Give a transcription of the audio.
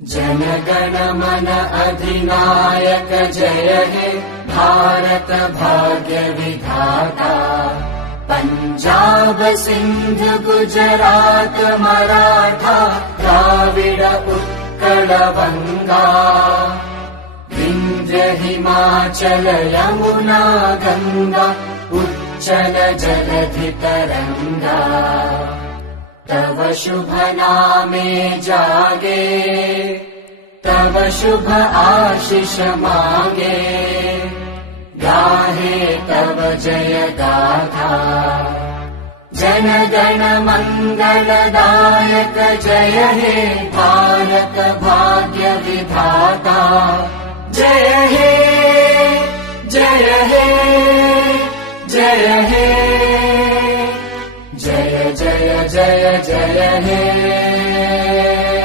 जनगण मन अधिनायक जय हे भारत भाग्य विधाता। पंजाब सिंध गुजरात मराठा द्राविड उत्कल बंगा। विंध्य हिमाचल यमुना गंगा उच्चल जलधि तरंगा। तव शुभ नामे जागे तव शुभ आशीष मांगे। गाहे तव जय गाथा जन गण मंगलदायक जय हे भारत भाग्य विधाता। जय हे जय हे जय हे जय जय जय जय हे।